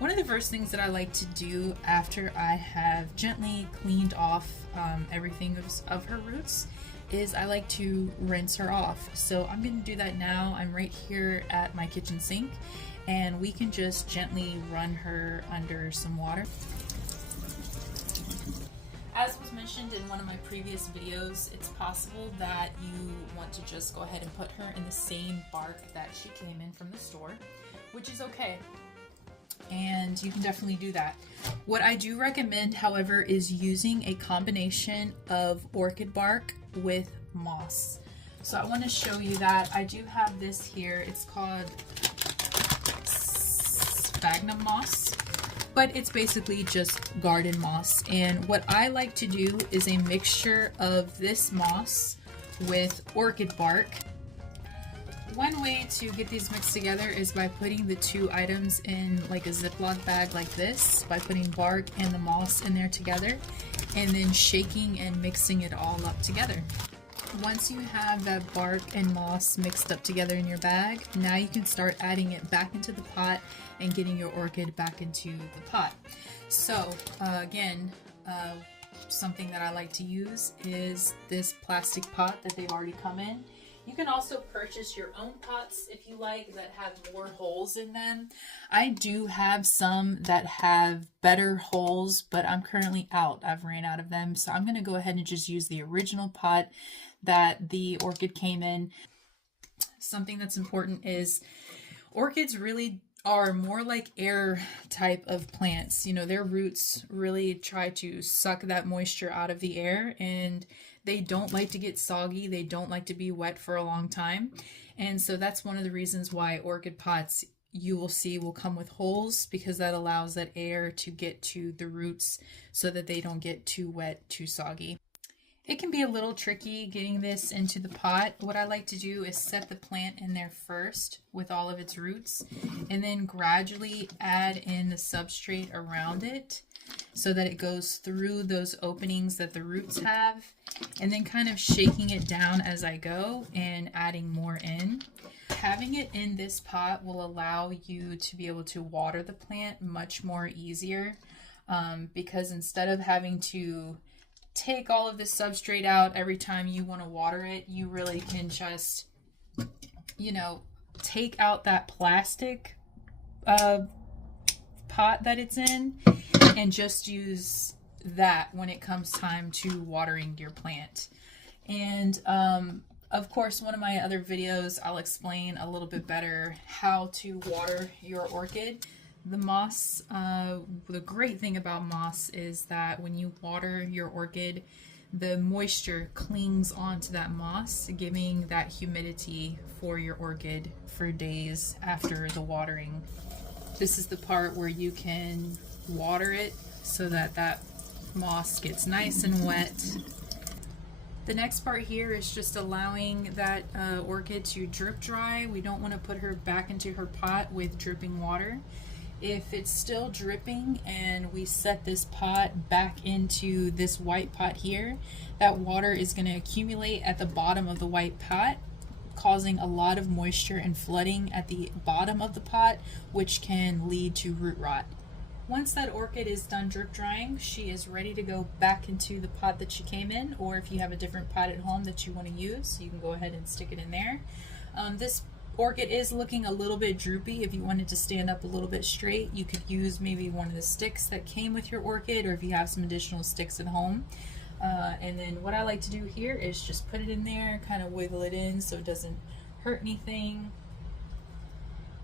One of the first things that I like to do after I have gently cleaned off everything of her roots is I like to rinse her off. So I'm going to do that now. I'm right here at my kitchen sink, and we can just gently run her under some water. As was mentioned in one of my previous videos, it's possible that you want to just go ahead and put her in the same bark that she came in from the store, which is okay. And you can definitely do that. What I do recommend, however, is using a combination of orchid bark with moss. So I want to show you that. I do have this here. It's called sphagnum moss, but it's basically just garden moss. And what I like to do is a mixture of this moss with orchid bark. One way to get these mixed together is by putting the two items in like a Ziploc bag like this, by putting bark and the moss in there together, and then shaking and mixing it all up together. Once you have that bark and moss mixed up together in your bag, now you can start adding it back into the pot and getting your orchid back into the pot. So again, something that I like to use is this plastic pot that they've already come in. You can also purchase your own pots if you like that have more holes in them. I do have some that have better holes, but I'm currently out. I've ran out of them, so I'm going to go ahead and just use the original pot that the orchid came in. Something that's important is orchids really are more like air type of plants. You know, their roots really try to suck that moisture out of the air, and they don't like to get soggy. They don't like to be wet for a long time. And so that's one of the reasons why orchid pots, you will see, will come with holes, because that allows that air to get to the roots so that they don't get too wet, too soggy. It can be a little tricky getting this into the pot. What I like to do is set the plant in there first with all of its roots, and then gradually add in the substrate around it so that it goes through those openings that the roots have, and then kind of shaking it down as I go and adding more in. Having it in this pot will allow you to be able to water the plant much more easier, because instead of having to take all of the substrate out every time you want to water it, you really can just, you know, take out that plastic pot that it's in and just use that when it comes time to watering your plant. And of course, one of my other videos, I'll explain a little bit better how to water your orchid. The moss, the great thing about moss is that when you water your orchid, the moisture clings onto that moss, giving that humidity for your orchid for days after the watering. This is the part where you can water it so that that moss gets nice and wet. The next part here is just allowing that orchid to drip dry. We don't want to put her back into her pot with dripping water. If it's still dripping and we set this pot back into this white pot here, that water is going to accumulate at the bottom of the white pot, causing a lot of moisture and flooding at the bottom of the pot, which can lead to root rot. Once that orchid is done drip drying, she is ready to go back into the pot that she came in, or if you have a different pot at home that you want to use, you can go ahead and stick it in there. This orchid is looking a little bit droopy. If you wanted to stand up a little bit straight, you could use maybe one of the sticks that came with your orchid, or if you have some additional sticks at home. And then what I like to do here is just put it in there, kind of wiggle it in so it doesn't hurt anything.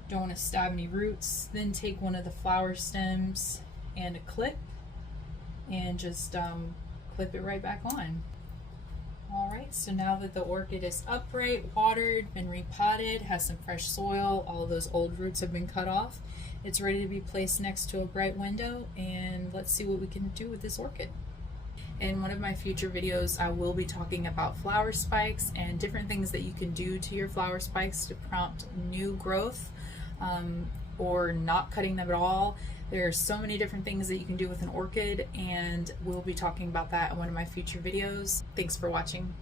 Don't want to stab any roots. Then take one of the flower stems and a clip and just clip it right back on. Alright, so now that the orchid is upright, watered, been repotted, has some fresh soil, all of those old roots have been cut off, it's ready to be placed next to a bright window, and let's see what we can do with this orchid. In one of my future videos, I will be talking about flower spikes and different things that you can do to your flower spikes to prompt new growth, or not cutting them at all. There are so many different things that you can do with an orchid, and we'll be talking about that in one of my future videos. Thanks for watching.